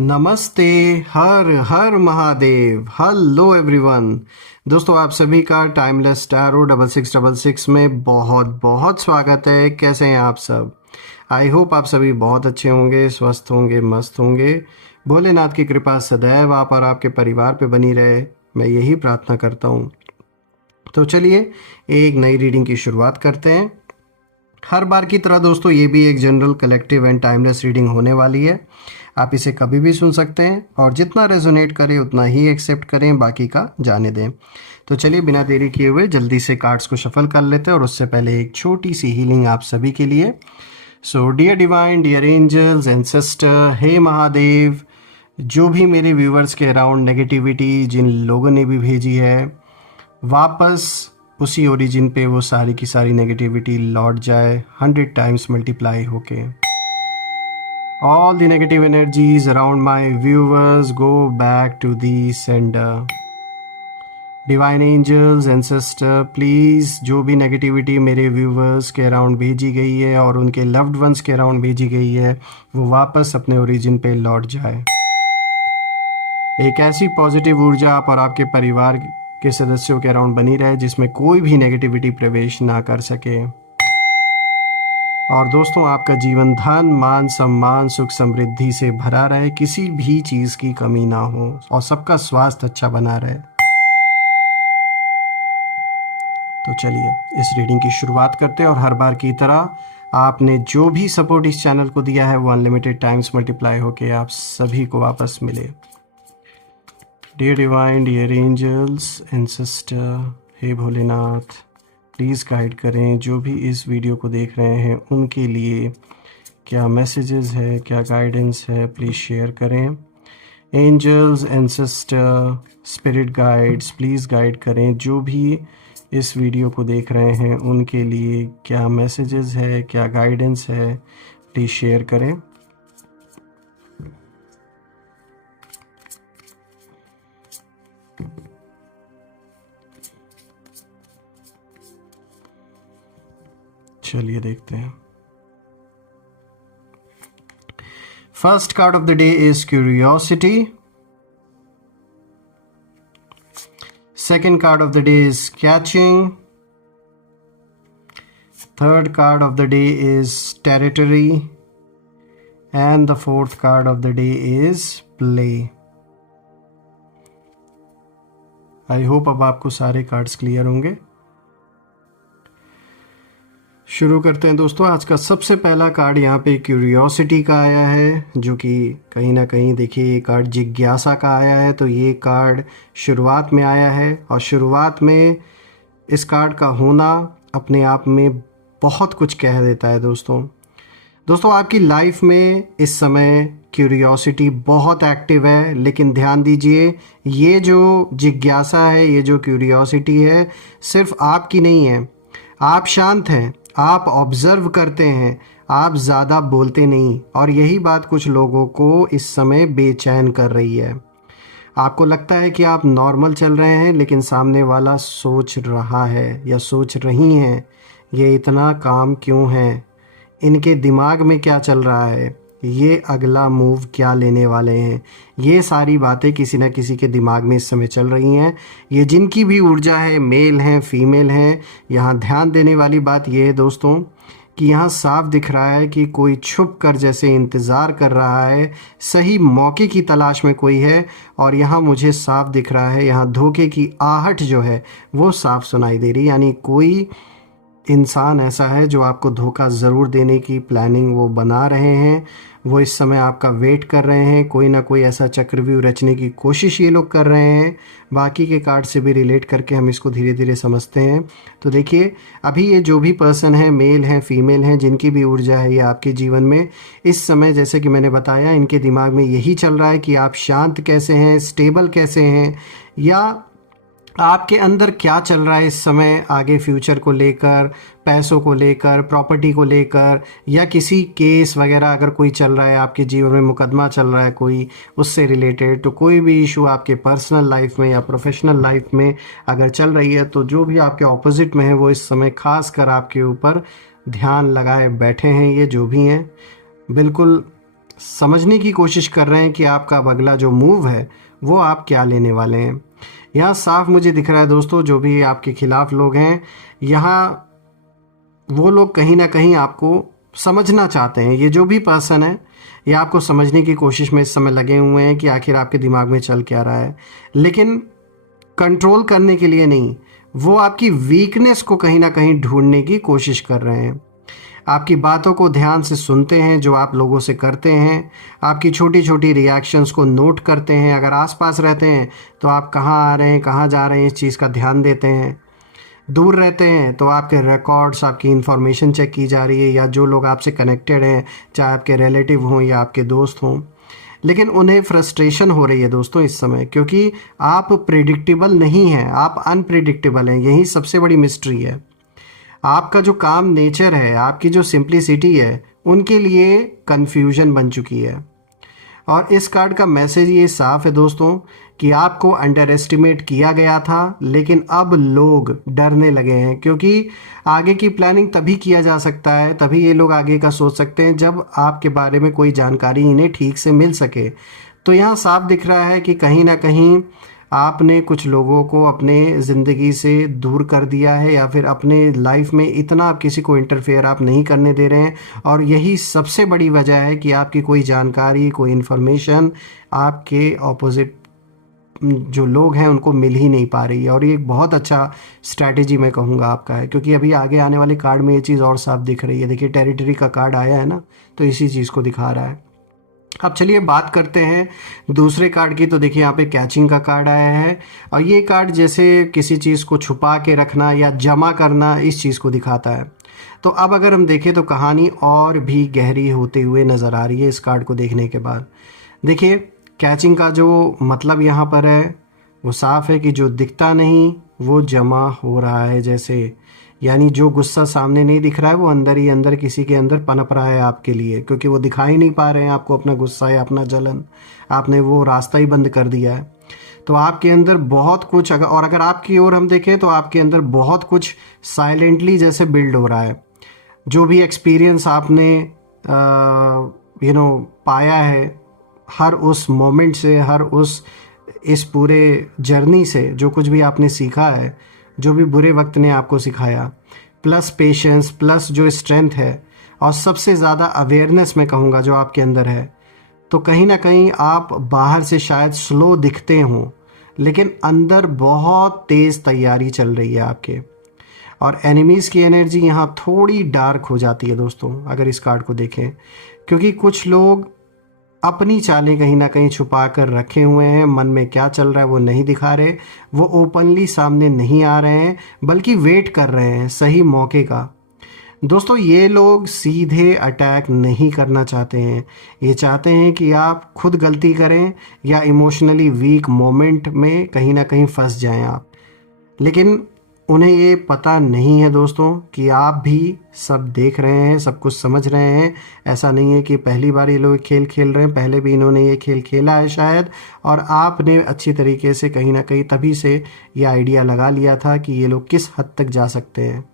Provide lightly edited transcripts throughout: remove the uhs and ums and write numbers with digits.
नमस्ते। हर हर महादेव। Hello everyone. दोस्तों आप सभी का टाइमलेस टैरो 6666 में बहुत बहुत स्वागत है। कैसे हैं आप सब? आई होप आप सभी बहुत अच्छे होंगे, स्वस्थ होंगे, मस्त होंगे। भोलेनाथ की कृपा सदैव आप और आपके परिवार पे बनी रहे, मैं यही प्रार्थना करता हूँ। तो चलिए एक नई रीडिंग की शुरुआत करते हैं। हर बार की तरह दोस्तों ये भी एक general, collective and timeless reading होने वाली है। आप इसे कभी भी सुन सकते हैं और जितना रेजोनेट करे उतना ही एक्सेप्ट करें, बाकी का जाने दें। तो चलिए बिना देरी किए हुए जल्दी से कार्ड्स को शफल कर लेते हैं और उससे पहले एक छोटी सी हीलिंग आप सभी के लिए। So dear divine, dear angels, ancestor, हे महादेव, जो भी मेरे व्यूवर्स के अराउंड नेगेटिविटी जिन लोगों ने भी भेजी है, वापस उसी ओरिजिन पे वो सारी की सारी नेगेटिविटी लौट जाए 100 टाइम्स मल्टीप्लाई होके। All the negative energies around my viewers go back to the sender. Divine angels, ancestor, please जो भी नेगेटिविटी मेरे व्यूवर्स के अराउंड भेजी गई है और उनके लव्ड वंस के अराउंड भेजी गई है, वो वापस अपने ओरिजिन पे लौट जाए। एक ऐसी पॉजिटिव ऊर्जा आप और आपके परिवार के सदस्यों के अराउंड बनी रहे जिसमें कोई भी नेगेटिविटी प्रवेश ना कर सके। और दोस्तों आपका जीवन धन, मान, सम्मान, सुख, समृद्धि से भरा रहे, किसी भी चीज़ की कमी ना हो और सबका स्वास्थ्य अच्छा बना रहे। तो चलिए इस रीडिंग की शुरुआत करते हैं और हर बार की तरह आपने जो भी सपोर्ट इस चैनल को दिया है वो अनलिमिटेड टाइम्स मल्टीप्लाई होके आप सभी को वापस मिले। Dear divine, dear angels, ancestor, हे भोलेनाथ, प्लीज़ गाइड करें जो भी इस वीडियो को देख रहे हैं उनके लिए क्या मैसेजेस है, क्या गाइडेंस है, प्लीज़ शेयर करें। Angels, ancestor, spirit guides, please guide करें जो भी इस वीडियो को देख रहे हैं उनके लिए क्या मैसेजेस है, क्या गाइडेंस है, प्लीज़ शेयर करें। चलिए देखते हैं। First card of the day is curiosity. Second card of the day is catching. Third card of the day is territory and the fourth card of the day is play. I hope अब आपको सारे cards clear होंगे। शुरू करते हैं दोस्तों। आज का सबसे पहला कार्ड यहाँ पे क्यूरियोसिटी का आया है, जो कि कहीं ना कहीं देखिए ये कार्ड जिज्ञासा का आया है। तो ये कार्ड शुरुआत में आया है और शुरुआत में इस कार्ड का होना अपने आप में बहुत कुछ कह देता है। दोस्तों आपकी लाइफ में इस समय क्यूरियोसिटी बहुत एक्टिव है, लेकिन ध्यान दीजिए ये जो जिज्ञासा है, ये जो क्यूरियोसिटी है, सिर्फ आपकी नहीं है। आप शांत हैं, आप ऑब्जर्व करते हैं, आप ज़्यादा बोलते नहीं, और यही बात कुछ लोगों को इस समय बेचैन कर रही है। आपको लगता है कि आप नॉर्मल चल रहे हैं, लेकिन सामने वाला सोच रहा है या सोच रही हैं ये इतना काम क्यों है, इनके दिमाग में क्या चल रहा है, ये अगला मूव क्या लेने वाले हैं। ये सारी बातें किसी न किसी के दिमाग में इस समय चल रही हैं। ये जिनकी भी ऊर्जा है, मेल हैं, फीमेल हैं। यहाँ ध्यान देने वाली बात ये है दोस्तों कि यहाँ साफ दिख रहा है कि कोई छुप कर जैसे इंतज़ार कर रहा है, सही मौके की तलाश में कोई है। और यहाँ मुझे साफ दिख रहा है, यहाँ धोखे की आहट जो है वो साफ सुनाई दे रही, यानी कोई इंसान ऐसा है जो आपको धोखा ज़रूर देने की प्लानिंग वो बना रहे हैं। वो इस समय आपका वेट कर रहे हैं, कोई ना कोई ऐसा चक्रव्यूह रचने की कोशिश ये लोग कर रहे हैं। बाकी के कार्ड से भी रिलेट करके हम इसको धीरे धीरे समझते हैं। तो देखिए अभी ये जो भी पर्सन है, मेल हैं, फीमेल हैं, जिनकी भी ऊर्जा है ये आपके जीवन में इस समय, जैसे कि मैंने बताया, इनके दिमाग में यही चल रहा है कि आप शांत कैसे हैं, स्टेबल कैसे हैं, या आपके अंदर क्या चल रहा है इस समय आगे फ्यूचर को लेकर, पैसों को लेकर, प्रॉपर्टी को लेकर, या किसी केस वगैरह अगर कोई चल रहा है आपके जीवन में, मुकदमा चल रहा है कोई, उससे रिलेटेड। तो कोई भी इशू आपके पर्सनल लाइफ में या प्रोफेशनल लाइफ में अगर चल रही है, तो जो भी आपके ऑपोजिट में है वो इस समय खास कर आपके ऊपर ध्यान लगाए बैठे हैं। ये जो भी हैं बिल्कुल समझने की कोशिश कर रहे हैं कि आपका अब अगला जो मूव है वो आप क्या लेने वाले हैं। यहाँ साफ मुझे दिख रहा है दोस्तों, जो भी आपके खिलाफ लोग हैं, यहाँ वो लोग कहीं ना कहीं आपको समझना चाहते हैं। ये जो भी पर्सन है ये आपको समझने की कोशिश में इस समय लगे हुए हैं कि आखिर आपके दिमाग में चल क्या रहा है, लेकिन कंट्रोल करने के लिए नहीं, वो आपकी वीकनेस को कहीं ना कहीं ढूंढने की कोशिश कर रहे हैं। आपकी बातों को ध्यान से सुनते हैं जो आप लोगों से करते हैं, आपकी छोटी छोटी रिएक्शंस को नोट करते हैं। अगर आसपास रहते हैं तो आप कहाँ आ रहे हैं, कहाँ जा रहे हैं, इस चीज़ का ध्यान देते हैं। दूर रहते हैं तो आपके रिकॉर्ड्स, आपकी इन्फॉर्मेशन चेक की जा रही है, या जो लोग आपसे कनेक्टेड हैं, चाहे आपके रिलेटिव हों या आपके दोस्त हों। लेकिन उन्हें फ्रस्ट्रेशन हो रही है दोस्तों इस समय, क्योंकि आप प्रिडिक्टेबल नहीं हैं, आप अनप्रिडिक्टेबल हैं। यही सबसे बड़ी मिस्ट्री है। आपका जो काम नेचर है, आपकी जो सिंप्लिसिटी है, उनके लिए कन्फ्यूजन बन चुकी है। और इस कार्ड का मैसेज ये साफ है दोस्तों कि आपको अंडर एस्टिमेट किया गया था, लेकिन अब लोग डरने लगे हैं, क्योंकि आगे की प्लानिंग तभी किया जा सकता है, तभी ये लोग आगे का सोच सकते हैं जब आपके बारे में कोई जानकारी इन्हें ठीक से मिल सके। तो यहाँ साफ दिख रहा है कि कहीं ना कहीं आपने कुछ लोगों को अपने ज़िंदगी से दूर कर दिया है, या फिर अपने लाइफ में इतना आप किसी को इंटरफेयर आप नहीं करने दे रहे हैं। और यही सबसे बड़ी वजह है कि आपकी कोई जानकारी, कोई इन्फॉर्मेशन आपके ऑपोजिट जो लोग हैं उनको मिल ही नहीं पा रही है। और ये एक बहुत अच्छा स्ट्रैटेजी मैं कहूँगा आपका है, क्योंकि अभी आगे आने वाले कार्ड में ये चीज़ और साफ दिख रही है। देखिए टेरिटरी का कार्ड आया है ना, तो इसी चीज़ को दिखा रहा है। अब चलिए बात करते हैं दूसरे कार्ड की। तो देखिए यहाँ पे कैचिंग का कार्ड आया है, और ये कार्ड जैसे किसी चीज़ को छुपा के रखना या जमा करना, इस चीज़ को दिखाता है। तो अब अगर हम देखें तो कहानी और भी गहरी होते हुए नज़र आ रही है इस कार्ड को देखने के बाद। देखिए कैचिंग का जो मतलब यहाँ पर है वो साफ है कि जो दिखता नहीं वो जमा हो रहा है, जैसे यानी जो गुस्सा सामने नहीं दिख रहा है वो अंदर ही अंदर किसी के अंदर पनप रहा है आपके लिए, क्योंकि वो दिखाई नहीं पा रहे हैं आपको अपना गुस्सा या अपना जलन। आपने वो रास्ता ही बंद कर दिया है। तो आपके अंदर बहुत कुछ, अगर आपकी ओर हम देखें तो आपके अंदर बहुत कुछ साइलेंटली जैसे बिल्ड हो रहा है। जो भी एक्सपीरियंस आपने पाया है, हर उस मोमेंट से, हर उस इस पूरे जर्नी से जो कुछ भी आपने सीखा है, जो भी बुरे वक्त ने आपको सिखाया, प्लस पेशेंस, प्लस जो स्ट्रेंथ है, और सबसे ज़्यादा अवेयरनेस मैं कहूँगा जो आपके अंदर है। तो कहीं ना कहीं आप बाहर से शायद स्लो दिखते हों, लेकिन अंदर बहुत तेज़ तैयारी चल रही है आपके। और एनिमीज़ की एनर्जी यहाँ थोड़ी डार्क हो जाती है दोस्तों अगर इस कार्ड को देखें, क्योंकि कुछ लोग अपनी चालें कहीं ना कहीं छुपा कर रखे हुए हैं। मन में क्या चल रहा है वो नहीं दिखा रहे, वो ओपनली सामने नहीं आ रहे हैं, बल्कि वेट कर रहे हैं सही मौके का। दोस्तों ये लोग सीधे अटैक नहीं करना चाहते हैं, ये चाहते हैं कि आप खुद गलती करें या इमोशनली वीक मोमेंट में कहीं ना कहीं फंस जाएं आप। लेकिन उन्हें ये पता नहीं है दोस्तों कि आप भी सब देख रहे हैं, सब कुछ समझ रहे हैं। ऐसा नहीं है कि पहली बार ये लोग खेल खेल रहे हैं, पहले भी इन्होंने ये खेल खेला है शायद, और आपने अच्छी तरीके से कहीं ना कहीं तभी से ये आइडिया लगा लिया था कि ये लोग किस हद तक जा सकते हैं।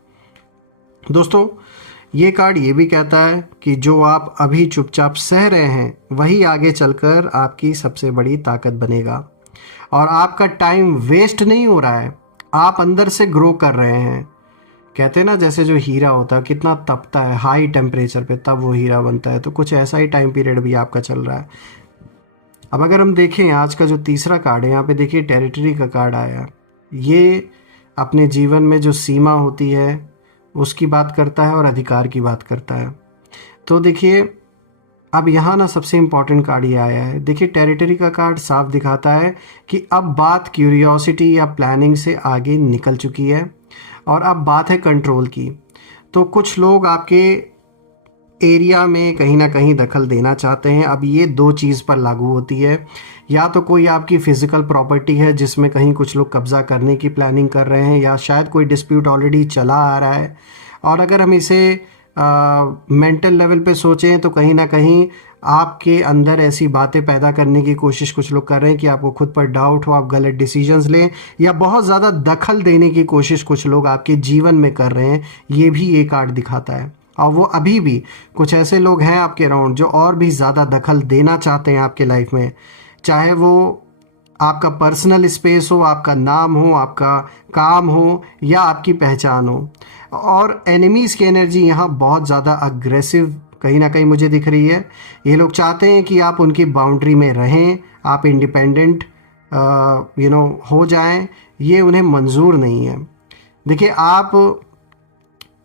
दोस्तों ये कार्ड ये भी कहता है कि जो आप अभी चुपचाप सह रहे हैं वही आगे चलकर आपकी सबसे बड़ी ताकत बनेगा, और आपका टाइम वेस्ट नहीं हो रहा है, आप अंदर से ग्रो कर रहे हैं। कहते हैं ना जैसे जो हीरा होता है कितना तपता है हाई टेम्परेचर पे, तब वो हीरा बनता है। तो कुछ ऐसा ही टाइम पीरियड भी आपका चल रहा है। अब अगर हम देखें आज का जो तीसरा कार्ड है, यहाँ पे देखिए टेरिटरी का कार्ड आया। ये अपने जीवन में जो सीमा होती है उसकी बात करता है और अधिकार की बात करता है। तो देखिए अब यहाँ ना सबसे इम्पॉर्टेंट कार्ड ये आया है। देखिए टेरिटरी का कार्ड साफ दिखाता है कि अब बात क्यूरियोसिटी या प्लानिंग से आगे निकल चुकी है, और अब बात है कंट्रोल की। तो कुछ लोग आपके एरिया में कहीं ना कहीं दखल देना चाहते हैं। अब ये दो चीज़ पर लागू होती है, या तो कोई आपकी फ़िज़िकल प्रॉपर्टी है जिसमें कहीं कुछ लोग कब्ज़ा करने की प्लानिंग कर रहे हैं, या शायद कोई डिस्प्यूट ऑलरेडी चला आ रहा है। और अगर हम इसे मेंटल लेवल पे सोचें तो कहीं ना कहीं आपके अंदर ऐसी बातें पैदा करने की कोशिश कुछ लोग कर रहे हैं कि आपको खुद पर डाउट हो, आप गलत डिसीजंस लें, या बहुत ज़्यादा दखल देने की कोशिश कुछ लोग आपके जीवन में कर रहे हैं। ये भी ये कार्ड दिखाता है। और वो अभी भी कुछ ऐसे लोग हैं आपके अराउंड जो और भी ज़्यादा दखल देना चाहते हैं आपके लाइफ में, चाहे वो आपका पर्सनल स्पेस हो, आपका नाम हो, आपका काम हो या आपकी पहचान हो। और एनिमीज़ की एनर्जी यहाँ बहुत ज़्यादा अग्रेसिव कहीं ना कहीं मुझे दिख रही है। ये लोग चाहते हैं कि आप उनकी बाउंड्री में रहें, आप इंडिपेंडेंट हो जाएं, ये उन्हें मंजूर नहीं है। देखिए, आप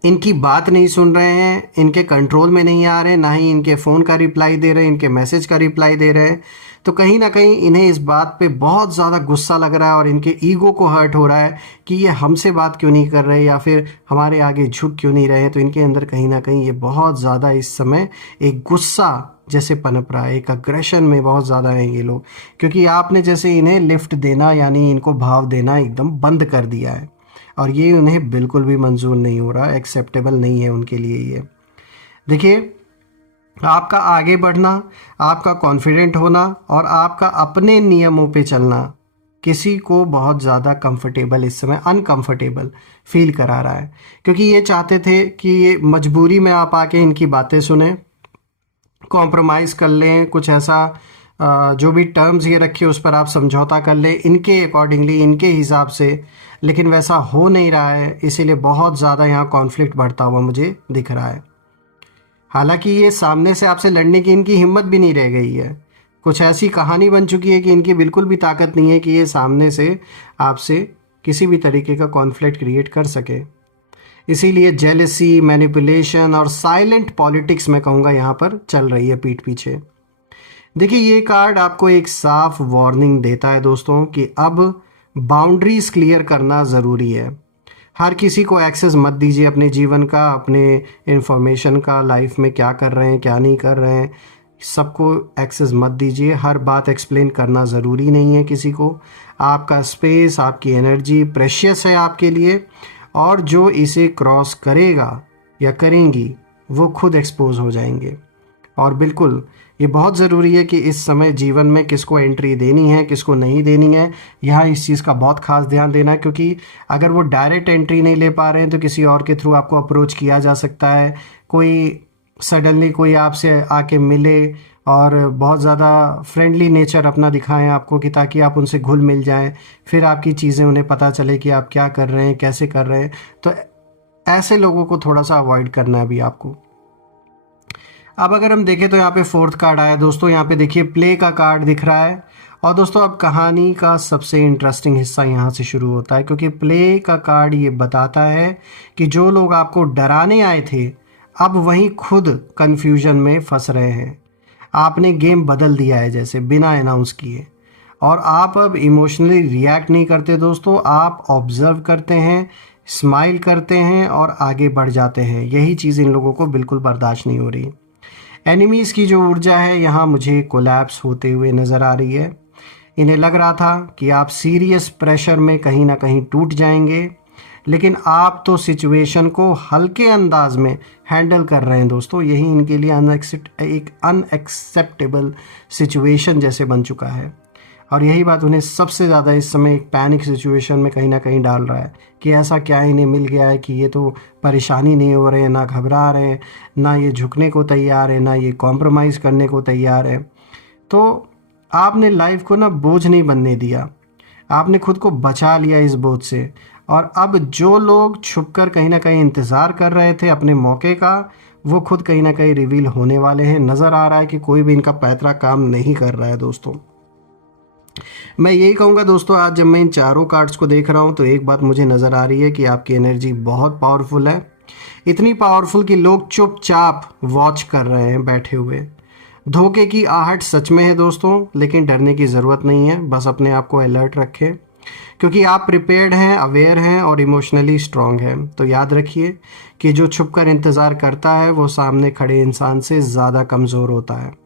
इनकी बात नहीं सुन रहे हैं, इनके कंट्रोल में नहीं आ रहे, ना ही इनके फ़ोन का रिप्लाई दे रहे हैं, इनके मैसेज का रिप्लाई दे रहे हैं। तो कहीं ना कहीं इन्हें इस बात पे बहुत ज़्यादा गुस्सा लग रहा है और इनके ईगो को हर्ट हो रहा है कि ये हमसे बात क्यों नहीं कर रहे या फिर हमारे आगे झुक क्यों नहीं रहे। तो इनके अंदर कहीं ना कहीं ये बहुत ज़्यादा इस समय एक गुस्सा जैसे पनप रहा है, एक अग्रेशन में बहुत ज़्यादा हैं ये लोग, क्योंकि आपने जैसे इन्हें लिफ्ट देना यानी इनको भाव देना एकदम बंद कर दिया है और ये उन्हें बिल्कुल भी मंजूर नहीं हो रहा, एक्सेप्टेबल नहीं है उनके लिए ये। देखिए, आपका आगे बढ़ना, आपका कॉन्फिडेंट होना और आपका अपने नियमों पे चलना किसी को बहुत ज़्यादा कंफर्टेबल इस समय अनकंफर्टेबल फील करा रहा है, क्योंकि ये चाहते थे कि ये मजबूरी में आप आके इनकी बातें सुने, कॉम्प्रोमाइज़ कर लें, कुछ ऐसा जो भी टर्म्स ये रखे उस पर आप समझौता कर लें इनके अकॉर्डिंगली, इनके हिसाब से। लेकिन वैसा हो नहीं रहा है, इसीलिए बहुत ज़्यादा यहाँ कॉन्फ्लिक्ट बढ़ता हुआ मुझे दिख रहा है। हालांकि ये सामने से आपसे लड़ने की इनकी हिम्मत भी नहीं रह गई है, कुछ ऐसी कहानी बन चुकी है कि इनकी बिल्कुल भी ताकत नहीं है कि ये सामने से आपसे किसी भी तरीके का कॉन्फ्लिक्ट क्रिएट कर सके। इसीलिए जेलसी, मैनिपुलेशन और साइलेंट पॉलिटिक्स मैं कहूँगा यहाँ पर चल रही है पीठ पीछे। देखिए, ये कार्ड आपको एक साफ वार्निंग देता है दोस्तों कि अब बाउंड्रीज क्लियर करना ज़रूरी है। हर किसी को एक्सेस मत दीजिए अपने जीवन का, अपने इंफॉर्मेशन का, लाइफ में क्या कर रहे हैं क्या नहीं कर रहे हैं, सबको एक्सेस मत दीजिए। हर बात एक्सप्लेन करना ज़रूरी नहीं है किसी को। आपका स्पेस, आपकी एनर्जी प्रेशियस है आपके लिए, और जो इसे क्रॉस करेगा या करेंगी वो खुद एक्सपोज हो जाएंगे। और बिल्कुल ये बहुत ज़रूरी है कि इस समय जीवन में किसको एंट्री देनी है, किसको नहीं देनी है, यहाँ इस चीज़ का बहुत खास ध्यान देना है। क्योंकि अगर वो डायरेक्ट एंट्री नहीं ले पा रहे हैं तो किसी और के थ्रू आपको अप्रोच किया जा सकता है। कोई सडनली कोई आपसे आके मिले और बहुत ज़्यादा फ्रेंडली नेचर अपना दिखाएं आपको कि ताकि आप उनसे घुल मिल जाएं, फिर आपकी चीज़ें उन्हें पता चले कि आप क्या कर रहे हैं, कैसे कर रहे हैं। तो ऐसे लोगों को थोड़ा सा अवॉइड करना है अभी आपको। अब अगर हम देखें तो यहाँ पे फोर्थ कार्ड आया दोस्तों, यहाँ पे देखिए प्ले का कार्ड दिख रहा है। और दोस्तों, अब कहानी का सबसे इंटरेस्टिंग हिस्सा यहाँ से शुरू होता है, क्योंकि प्ले का कार्ड ये बताता है कि जो लोग आपको डराने आए थे अब वहीं खुद कंफ्यूजन में फंस रहे हैं। आपने गेम बदल दिया है जैसे बिना अनाउंस किए, और आप अब इमोशनली रिएक्ट नहीं करते दोस्तों, आप ऑब्जर्व करते हैं, स्माइल करते हैं और आगे बढ़ जाते हैं। यही चीज़ इन लोगों को बिल्कुल बर्दाश्त नहीं हो रही। एनिमीज़ की जो ऊर्जा है यहाँ मुझे कोलैप्स होते हुए नज़र आ रही है। इन्हें लग रहा था कि आप सीरियस प्रेशर में कहीं ना कहीं टूट जाएंगे, लेकिन आप तो सिचुएशन को हल्के अंदाज में हैंडल कर रहे हैं दोस्तों। यही इनके लिए एक अनएक्सेप्टेबल सिचुएशन जैसे बन चुका है, और यही बात उन्हें सबसे ज़्यादा इस समय एक पैनिक सिचुएशन में कहीं ना कहीं डाल रहा है कि ऐसा क्या इन्हें मिल गया है कि ये तो परेशानी नहीं हो रहे हैं, ना घबरा रहे हैं, ना ये झुकने को तैयार है, ना ये कॉम्प्रोमाइज़ करने को तैयार है। तो आपने लाइफ को ना बोझ नहीं बनने दिया, आपने खुद को बचा लिया इस बोझ से। और अब जो लोग छुपकर कहीं ना कहीं इंतज़ार कर रहे थे अपने मौके का, वो खुद कहीं ना कहीं रिवील होने वाले हैं। नज़र आ रहा है कि कोई भी इनका पैतरा काम नहीं कर रहा है दोस्तों। मैं यही कहूँगा दोस्तों, आज जब मैं इन चारों कार्ड्स को देख रहा हूँ तो एक बात मुझे नज़र आ रही है कि आपकी एनर्जी बहुत पावरफुल है, इतनी पावरफुल कि लोग चुपचाप वॉच कर रहे हैं बैठे हुए। धोखे की आहट सच में है दोस्तों, लेकिन डरने की ज़रूरत नहीं है, बस अपने आप को अलर्ट रखें, क्योंकि आप प्रिपेयर्ड हैं, अवेयर हैं और इमोशनली स्ट्रांग हैं। तो याद रखिए कि जो छुपकर इंतज़ार करता है वो सामने खड़े इंसान से ज़्यादा कमज़ोर होता है।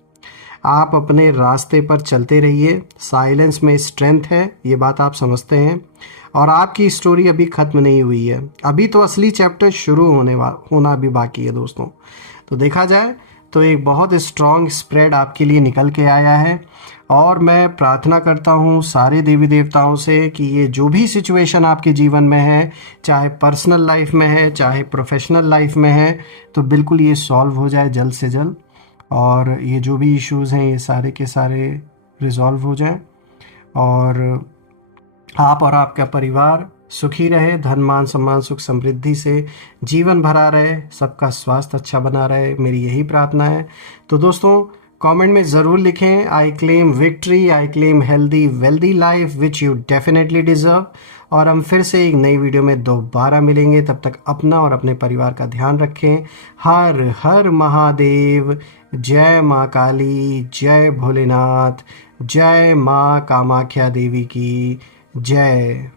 आप अपने रास्ते पर चलते रहिए, साइलेंस में स्ट्रेंथ है, ये बात आप समझते हैं, और आपकी स्टोरी अभी ख़त्म नहीं हुई है, अभी तो असली चैप्टर शुरू होना भी बाकी है दोस्तों। तो देखा जाए तो एक बहुत स्ट्रॉन्ग स्प्रेड आपके लिए निकल के आया है। और मैं प्रार्थना करता हूँ सारे देवी देवताओं से कि ये जो भी सिचुएशन आपके जीवन में है, चाहे पर्सनल लाइफ में है चाहे प्रोफेशनल लाइफ में है, तो बिल्कुल ये सॉल्व हो जाए जल्द से जल्द, और ये जो भी इश्यूज़ हैं ये सारे के सारे रिज़ॉल्व हो जाएं, और आप और आपका परिवार सुखी रहे, धन मान सम्मान सुख समृद्धि से जीवन भरा रहे, सबका स्वास्थ्य अच्छा बना रहे, मेरी यही प्रार्थना है। तो दोस्तों कमेंट में ज़रूर लिखें, I claim victory, I claim healthy wealthy life which you definitely deserve. और हम फिर से एक नई वीडियो में दोबारा मिलेंगे, तब तक अपना और अपने परिवार का ध्यान रखें। हर हर महादेव। जय माँ काली, जय भोलेनाथ, जय माँ कामाख्या देवी की जय।